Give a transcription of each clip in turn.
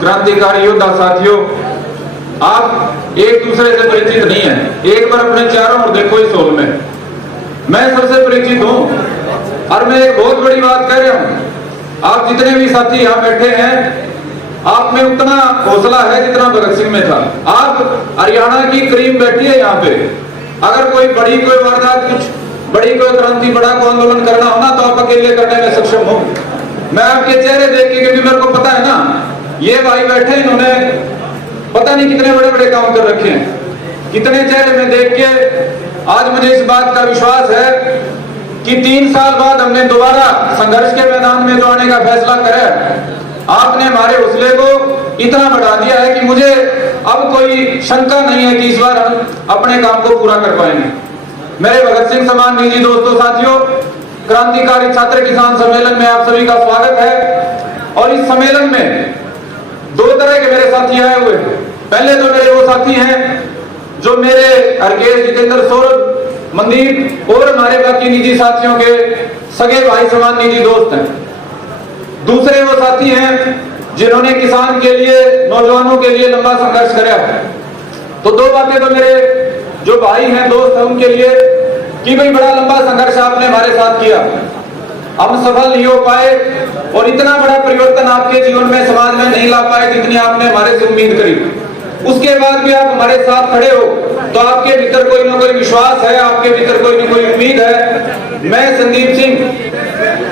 क्रांतिकारी योद्धा साथियों, आप एक दूसरे से परिचित नहीं है। एक बार अपने चारों ओर देखो इस हॉल में, मैं सबसे परिचित हूं और मैं एक बहुत बड़ी बात कह रहा हूं। आप जितने भी साथी यहाँ बैठे हैं, आप में उतना हौसला है जितना भगत सिंह में था। आप हरियाणा की करीम बैठी है यहाँ पे, अगर कोई वारदात, कुछ बड़ी कोई क्रांति, बड़ा कोई आंदोलन करना हो ना, तो आप अकेले करने में सक्षम हो। मैं आपके चेहरे देख के, क्योंकि मेरे को पता है ना, ये भाई बैठे, इन्होंने पता नहीं कितने बड़े बड़े काम कर रखे हैं। कितने चेहरे में देख के आज मुझे इस बात का विश्वास है कि 3 साल बाद हमने दोबारा संघर्ष के मैदान में जो आने का फैसला करा, आपने हमारे हौसले को इतना बढ़ा दिया है कि मुझे अब कोई शंका नहीं है कि इस बार हम अपने काम को पूरा कर पाएंगे। मेरे भगत सिंह समान निजी दोस्तों, साथियों, क्रांतिकारी छात्र किसान सम्मेलन में आप सभी का स्वागत है। और इस सम्मेलन में 2 तरह के मेरे साथी आए हुए हैं। पहले तो मेरे वो साथी हैं जो मेरे हरकेश, जितेंद्र, सौरभ, मनदीप और हमारे बाकी निजी साथियों के सगे भाई समान निजी दोस्त हैं। दूसरे वो साथी हैं जिन्होंने किसान के लिए, नौजवानों के लिए लंबा संघर्ष करा है। तो 2 बातें तो मेरे जो भाई हैं, दोस्त हैं, उनके लिए कि भाई बड़ा लंबा संघर्ष आपने हमारे साथ किया, हम सफल नहीं हो पाए और इतना बड़ा परिवर्तन आपके जीवन में, समाज में नहीं ला पाए जितनी आपने हमारे से उम्मीद करी। उसके बाद भी आप हमारे साथ खड़े हो, तो आपके भीतर कोई ना कोई विश्वास है, आपके भीतर कोई ना कोई उम्मीद है। मैं संदीप सिंह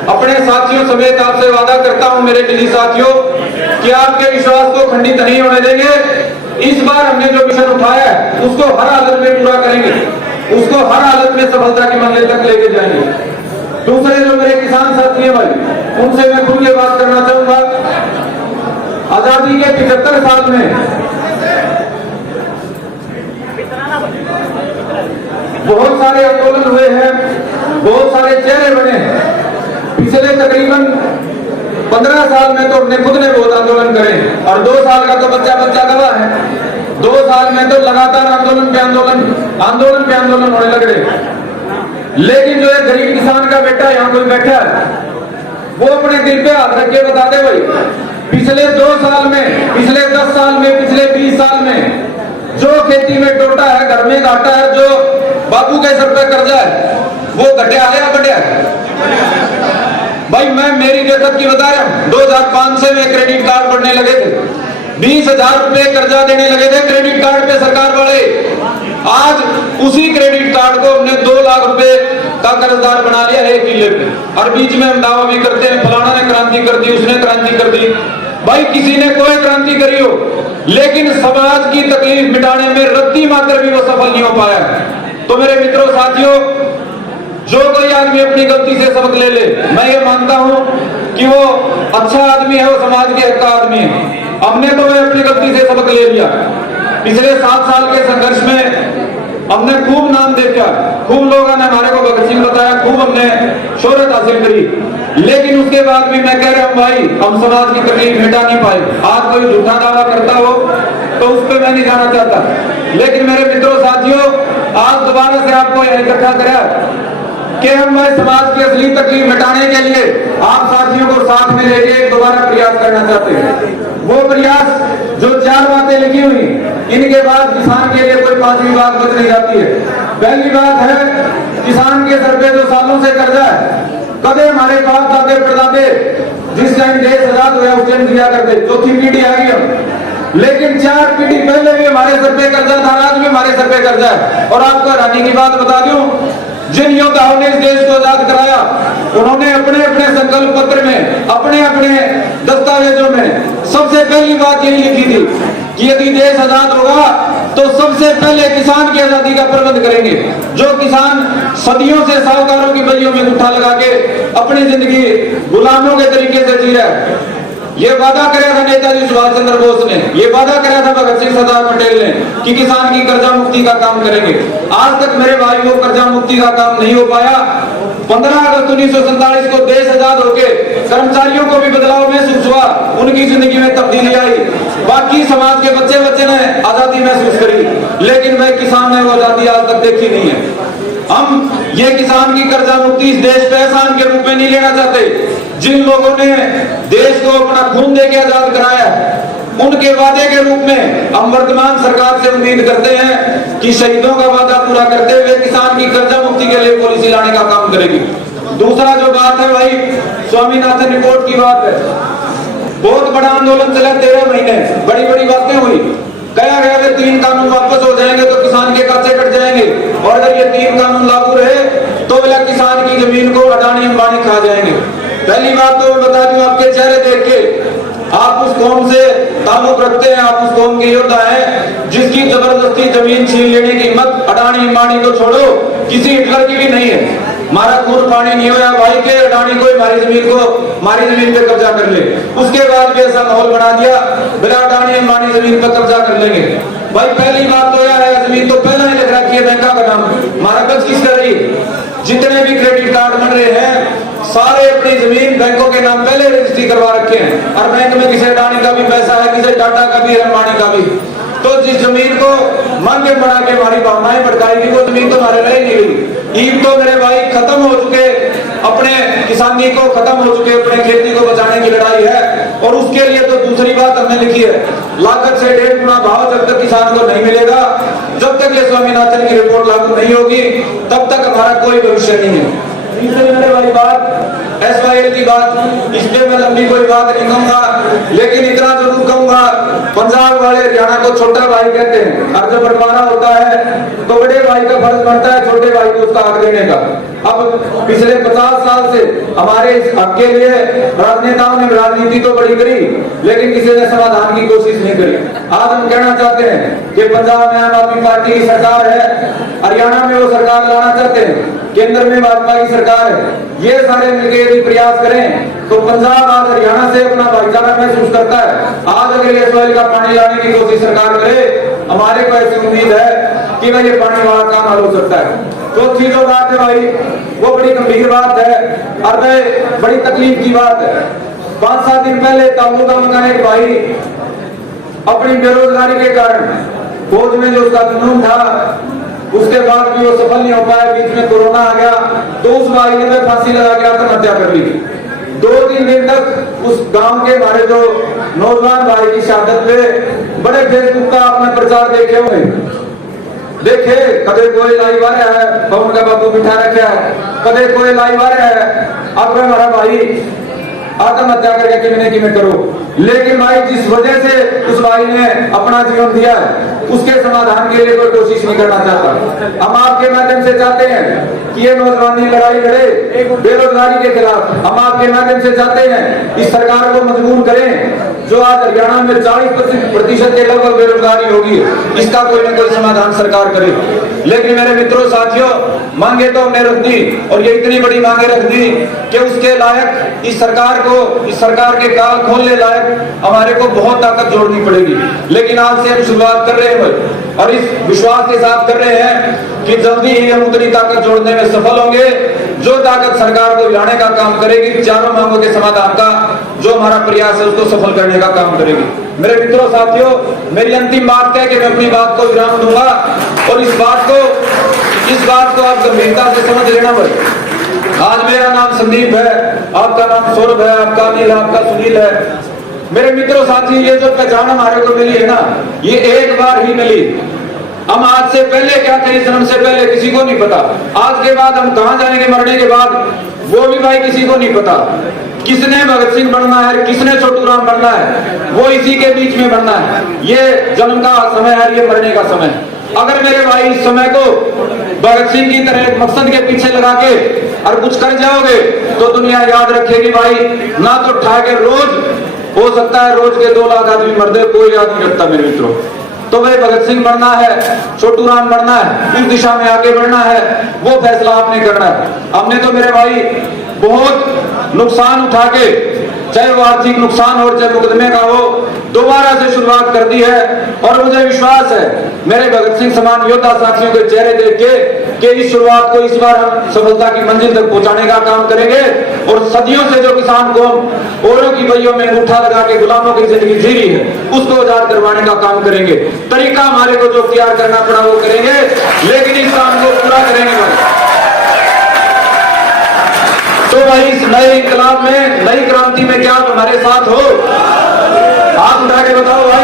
अपने साथियों समेत आपसे वादा करता हूं, मेरे निजी साथियों, कि आपके विश्वास को खंडित नहीं होने देंगे। इस बार हमने जो मिशन उठाया है उसको हर हालत में पूरा करेंगे, उसको हर हालत में सफलता की मंजिल तक लेके जाएंगे। दूसरे जो मेरे किसान साथी हैं भाई, उनसे मैं खुल के बात करना चाहूंगा। आजादी के 75 साल में बहुत सारे आंदोलन हुए हैं, बहुत सारे चेहरे बने हैं। पिछले तकरीबन 15 साल में तो हमने खुद ने बहुत आंदोलन करे और 2 साल का तो बच्चा गवाह है। 2 साल में तो लगातार आंदोलन पे आंदोलन होने लग रहे। लेकिन जो है गरीब किसान का बेटा यहाँ कोई बैठा है, वो अपने दिल पे हाथ रख के बता दे भाई, पिछले 2 साल में, पिछले 10 साल में, पिछले 20 साल में जो खेती में टोटा है, घर में घाटा है, जो बापू के सर पे कर्जा है, वो घटिया है या बढ़िया है? भाई मैं मेरी देखत की बता रहा हूं, 2005 से मैं क्रेडिट कार्ड बढ़ने लगे थे, 20,000 रुपए कर्जा देने लगे थे क्रेडिट कार्ड पे सरकार वाले। आज उसी क्रेडिट कार्ड को हमने 2 लाख रुपए का कर्जदार बना लिया है 1 किले पे, और बीच में हम दावा भी करते हैं फलाना ने क्रांति कर दी, उसने क्रांति कर दी। भाई किसी ने कोई क्रांति करी हो, लेकिन समाज की तकलीफ मिटाने में रत्ती मात्र भी वो सफल नहीं हो पाया। तो मेरे मित्रों, साथियों, जो कोई आदमी अपनी गलती से सबक ले ले, मैं ये मानता हूं कि वो अच्छा आदमी है, वो समाज के हक का आदमी है। हमने तो अपनी गलती से सबक ले लिया। पिछले 7 साल के संघर्ष में हमने खूब नाम देखा, खूब लोगों ने हमारे को भगत सिंह बताया, खूब हमने शोहरत हासिल करी, लेकिन उसके बाद भी मैं कह रहा हूं भाई, हम समाज की तकलीफ मिटा नहीं पाए। आज कोई झूठा दावा करता हो तो उस पर मैं नहीं जाना चाहता, लेकिन मेरे मित्रों, साथियों, आज दोबारा से आपको यह इकट्ठा करा कि हम समाज की असली तकलीफ मिटाने के लिए आप साथियों को साथ में लेके दोबारा प्रयास करना चाहते हैं। वो प्रयास जो 4 बातें लिखी हुई, इनके बाद किसान के लिए कोई 5वीं बात बच नहीं जाती है। पहली बात है, किसान के सर पे जो सालों से कर्जा है, कभी हमारे बाप दादे परदादे जिस टाइम देश आजाद हुआ उस टाइम दिया करते, 4थी पीढ़ी आ गई हम, लेकिन 4 पीढ़ी पहले भी हमारे सर पे कर्जा था, आज भी हमारे सर पे कर्जा है। और आपको हैरानी की बात बता दूं, जिन योद्धाओं ने इस देश को आजाद कराया, उन्होंने अपने अपने संकल्प पत्र में, अपने अपने दस्तावेजों में सबसे पहली बात यही लिखी थी कि यदि देश आजाद होगा तो सबसे पहले किसान की आजादी का प्रबंध करेंगे। जो किसान सदियों से साहूकारों की बलियों में गुट्ठा लगा के अपनी जिंदगी गुलामों के तरीके से जी रहा है। ये वादा कराया था नेताजी सुभाष चंद्र बोस ने, ये वादा कराया था भगत सिंह सरदार पटेल ने कि किसान की कर्जा मुक्ति का काम करेंगे। आज तक मेरे भाई वो कर्जा मुक्ति का काम नहीं हो पाया। 15 अगस्त 1947 को देश आजाद होके कर्मचारियों को भी बदलाव महसूस हुआ, उनकी जिंदगी में तब्दीली आई, बाकी समाज के बच्चे ने आजादी महसूस करी, लेकिन वह किसान ने वो आजादी आज तक देखी नहीं है। हम ये किसान की कर्जा मुक्ति इस देश पे एहसान के रूप में नहीं लेना चाहते। जिन लोगों ने देश को अपना खून देके आजाद कराया, उनके वादे के रूप में हम वर्तमान सरकार से उम्मीद करते हैं कि शहीदों का वादा पूरा करते हुए किसान की कर्जा मुक्ति के लिए पॉलिसी लाने का काम करेगी। दूसरा जो बात है भाई, स्वामीनाथन रिपोर्ट की बात है। बहुत बड़ा आंदोलन चला, 13 महीने, बड़ी बड़ी बातें हुई, कहा गया कि 3 कानून वापस हो जाएंगे तो किसान के कर्जे कट जाएंगे, और अगर ये 3 कानून लागू रहे तो बोला किसान की जमीन को अडानी अंबानी खा जाएंगे। पहली बात तो मैं बता दूं, आपके चेहरे देख के आप उस कौम से ताल्लुक रखते हैं, आप उस कौम के योद्धा हैं जिसकी जबरदस्ती जमीन छीन लेने की हिम्मत अडानी अंबानी को छोड़ो किसी हिटलर की भी नहीं है। हमारा खून पानी नहीं होया भाई के अडानी को हमारी जमीन पे कब्जा कर ले, उसके बाद भी ऐसा माहौल बना दिया बिना अडानी अंबानी जमीन पर कब्जा कर लेंगे। भाई पहली बात तो यह है, जमीन तो पहले ही लिख रखी है बैंकों का नाम, हमारा कब्ज किस कर रही है। जितने भी क्रेडिट कार्ड बन रहे हैं सारे अपनी जमीन बैंकों के नाम पहले रजिस्ट्री करवा रखे हैं, और बैंक में किसी अडानी का भी पैसा है, किसी टाटा का भी है, अंबानी का भी। तो जिस जमीन को मांगे बना के हमारी भावनाएं भड़काएगी वो जमीन तो हमारे रह नहीं गई। ईद तो मेरे भाई खत्म हो चुके, अपने किसानी को खत्म हो चुके, अपने खेती को बचाने की लड़ाई है। और उसके लिए तो दूसरी बात हमने लिखी है, लागत से 1.5 गुना भाव जब तक किसान को नहीं मिलेगा, जब तक ये स्वामीनाथन की रिपोर्ट लागू नहीं होगी तब तक हमारा कोई भविष्य नहीं है। तीसरी मेरे भाई बात SYL की बात, इस पे मैं लंबी कोई बात नहीं कहूंगा, लेकिन इतना जरूर कहूंगा, पंजाब वाले हरियाणा को छोटा भाई कहते हैं, और जब बंटवारा होता है तो बड़े भाई का फर्ज बनता है छोटे भाई को उसका हक देने का। अब पिछले 50 साल से हमारे इस हक के लिए राजनेताओं ने राजनीति तो बड़ी करी, लेकिन किसी ने समाधान की कोशिश नहीं करी। आज हम कहना चाहते हैं कि पंजाब में आम आदमी पार्टी की सरकार है, हरियाणा में वो सरकार लाना चाहते हैं, केंद्र में भाजपा की सरकार है। ये सारे मिलकर यदि प्रयास करें तो पंजाब आज हरियाणा से अपना भाईचारा महसूस करता है। आज अगर ये SYL का पानी लाने की कोशिश सरकार करे, हमारे को ऐसी उम्मीद है कि भाई ये पानी वाला काम हल हो सकता है। तो चीजों बात है भाई, वो बड़ी गंभीर बात है और बड़ी तकलीफ की बात है। 5-7 दिन पहले तालुका मकान एक भाई अपनी बेरोजगारी के कारण फौज में जो उसका जुनून था उसके बाद भी वो सफल नहीं हो पाया, बीच में कोरोना आ गया, तो उस भाई ने फांसी लगा के आत्महत्या कर ली। 2-3 दिन तक उस गांव के हमारे जो नौजवान भाई की शहादत पे बड़े फेसबुक का आपने प्रचार देखे होंगे, देखे कदे कोई लाइव आ रहा है, पवन का बाबू बिठा रखा है, कदे कोई लाइव आ रहा है, अब हमारा भाई आत्महत्या करके किमें करो। लेकिन भाई जिस वजह से उस भाई ने अपना जीवन दिया है उसके समाधान के लिए कोई कोशिश नहीं करना चाहता। हम आपके माध्यम से चाहते हैं कि ये नौजवानी लड़ाई लड़े बेरोजगारी के खिलाफ। हम आपके माध्यम से चाहते हैं इस सरकार को मजबूर करें, जो आज हरियाणा में 40% के लगभग बेरोजगारी होगी, इसका कोई न कोई समाधान सरकार करे। लेकिन मेरे मित्रों साथियों, मांगे तो हमने रख दी, और ये इतनी बड़ी मांगे रख दी कि उसके लायक इस सरकार के काल खोलने लायक हमारे को बहुत ताकत जोड़नी पड़ेगी। लेकिन आज से हम शुरुआत कर रहे हैं और इस विश्वास के साथ कर रहे हैं कि जल्दी ही हम उतनी ताकत जोड़ने में सफल होंगे जो ताकत सरकार को लाने का काम करेगी, चारों मांगों के समाधान का जो हमारा प्रयास है उसको सफल करने का काम करेगी। मेरे मित्रों साथियों, मेरी अंतिम बात है कि मैं अपनी बात को विराम दूंगा, और इस बात को आप गंभीरता से समझ लेना भाई। आज मेरा नाम संदीप है, आपका नाम सौरभ है, आपका अनिल, आपका सुनील है। मेरे मित्रों साथी, ये जो पहचान हमारे को मिली है ना, ये एक बार ही मिली। हम आज से पहले क्या थे, जन्म से पहले किसी को नहीं पता। आज के बाद हम कहां जाएंगे मरने के बाद, वो भी भाई किसी को नहीं पता। किसने भगत सिंह बनना है, किसने छोटू राम बनना है, वो इसी के बीच में बनना है। ये जन्म का समय है, ये मरने का समय है। अगर मेरे भाई इस समय को भगत सिंह की तरह एक मकसद के पीछे लगा के और कुछ कर जाओगे तो दुनिया याद रखेगी भाई, ना तो ठा के रोज हो सकता है रोज के 2 लाख आदमी मर दे, कोई याद नहीं रखता मेरे मित्रों। तो भाई भगत सिंह बनना है, छोटू राम बनना है, इस दिशा में आगे बढ़ना है, वो फैसला आपने करना है। हमने तो मेरे भाई बहुत नुकसान उठा के, चाहे वो आर्थिक नुकसान हो चाहे मुकदमे का हो, दोबारा से शुरुआत कर दी है। और मुझे विश्वास है मेरे भगत सिंह समान योद्धा साथियों के चेहरे देख के कि इस शुरुआत को इस बार हम सफलता की मंजिल तक पहुंचाने का काम करेंगे। और सदियों से जो किसान कौम औरों की बइयों में अंगूठा लगा के गुलामों की जिंदगी जी रही है, उसको आजाद करवाने का काम करेंगे। तरीका हमारे को जो इख्तियार करना पड़ा वो करेंगे, लेकिन इस काम को पूरा करेंगे भाई। तो भाई इस नए इंकलाब में, नई क्रांति में क्या आप हमारे साथ हो? हाथ उठा के बताओ भाई।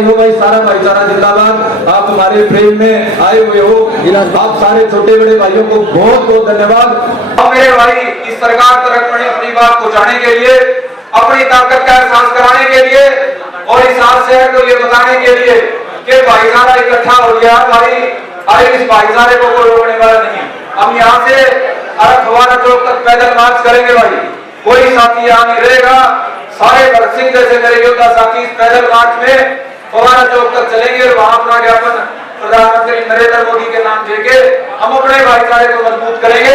भाई हो भाई, सारा भाईचारा जिंदाबाद। आप हमारे प्रेम में आए हुए हो, आप सारे छोटे बड़े भाइयों को बहुत बहुत धन्यवाद। अब मेरे भाई इस सरकार तक अपनी बात पहुंचाने के लिए, अपनी ताकत का एहसास कराने के लिए और इस हाल शहर को ये बताने के लिए कि भाईचारा इकट्ठा हो गया भाई, अरे इस भाईचारे को कोई रोकने वाला नहीं। हम यहाँ से फवारा चौक तक पैदल मार्च करेंगे भाई, कोई साथी यहाँ नहीं रहेगा। सारे भगत सिंह जैसे मेरे योद्धा साथी इस पैदल मार्च में फवारा चौक तक चलेंगे और वहां अपना ज्ञापन प्रधानमंत्री नरेंद्र मोदी के नाम देके हम अपने भाईचारे को मजबूत करेंगे।